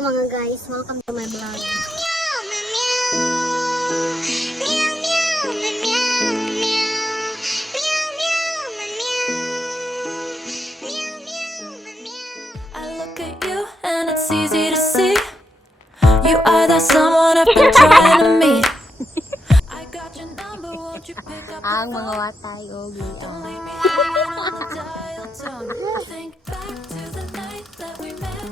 Hello mga guys, welcome to my vlog. I look at you and it's easy to see you are that someone I've been trying to meet. I got your number, won't you pick up the Ang mga phone? watay o Don't leave me hanging on the dial tone. Think back to the night that we met,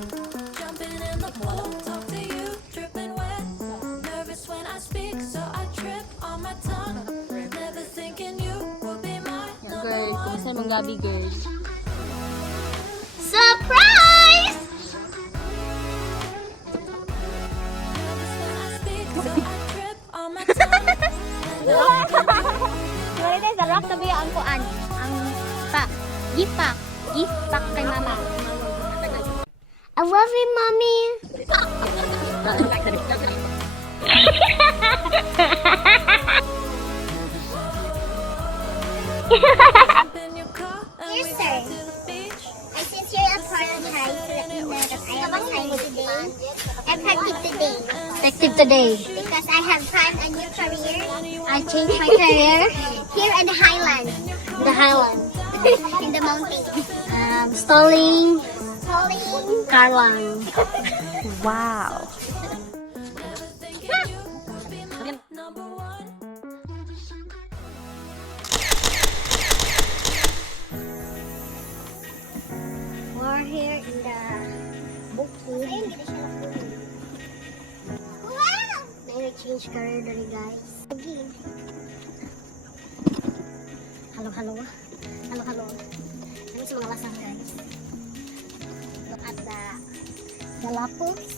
jumping in the pool, talk to you, dripping wet. Nervous when I speak, so I trip on my tongue. Never thinking you would be my number girl, one. kumusta mong gabi girl? Surprise! Nervous when I speak, so I trip on my tongue. Wala tayo sa rock tabi ang kuan. Ang gift pack kay mama. I love you, mommy. Jump in your car and we Yes, go sir. to the beach. I sincerely apologize that I have a time today. I'm hectic today Effective today. because I have found a new career I changed my career here in the highlands, in the Highlands. in the mountains. Stalling Calling car lang. Wow. Number one. We're here in the bukid. Ayun, gina siya nakuha. Wow! May change career dali guys. Again. Halo. Ano sa mga lasang guys? Look at the Galapagos.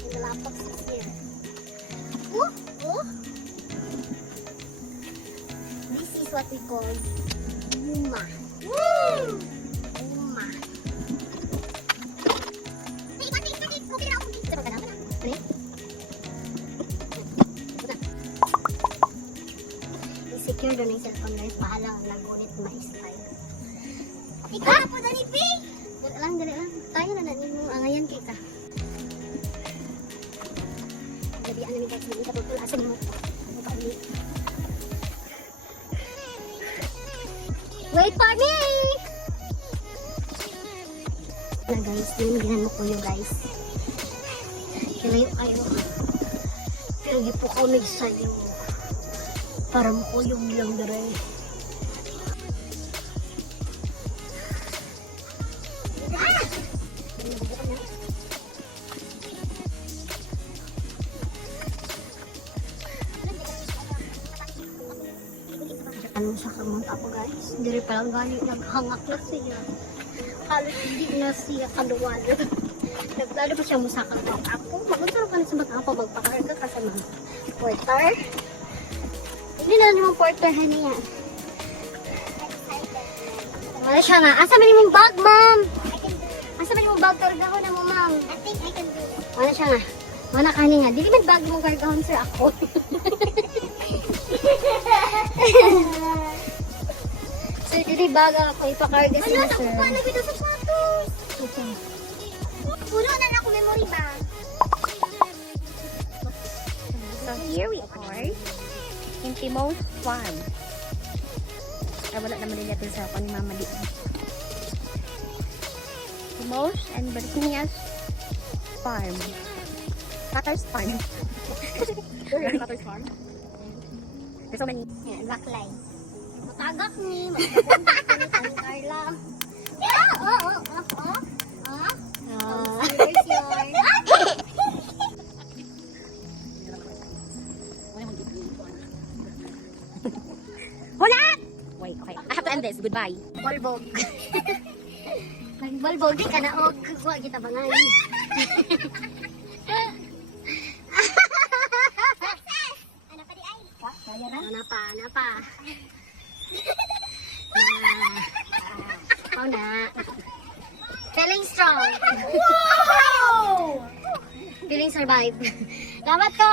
The Galapagos is here. Oh, oh. This is what we call Uma. Woo! Uma. Kopi na ako. Ito ba ka naman? Ano yun? I-secure doon yung cellphone guys. Paalang nagunit ma-style. Ikaw na po, Dani P. Dali lang. Tayo na nanin mo. Angayan kita. Gabi ano ni guys. Hindi ka tutulasan mo. Ano ka ulit? Wait for me! Na guys, dinamiginan mo kuyo guys. Kilayo kayo. Pero di po kami sa'yo. Para mo kuyog lang dere. Ano sa kamang tapo guys? Diri pa lang galing naghangak na siya. Halos hindi na siya kaluwal. Naglalo pa siya mo sa kamang tapo. Magunta ka na sa mga apo magpakarga ka sa mga porter. Hindi na naman porter niya. Wala siya nga. Asa man yung bag, ma'am? Asa man yung bag? Kargahon na mo, ma'am. I think I can do it. Wala siya nga. Wala ka nga. Dili man bag mo kargahon, sir, ako. Sir, dili bag ako ipakarga Ano, siya, sa sir. kukuha na bito sa sapatos. Okay. Puno na ako memory bag. So here we are in Timos Farm. Ay, wala naman din natin sa ako ni Mama di. Timos and Bertinias Farm. Tatars Farm. Tatars Farm. There's so many. Yan, backline. Matagak ni. Magpapagod ni Carla. Here's yours. Hola! Wait, okay. I have to end this. Goodbye. Balbog. Nagbalbog di ka na og kuha kita bangay. Ano pa di ay? Ano pa? Ikaw na. Feeling strong. Wow! Feeling survive. Dapat ko!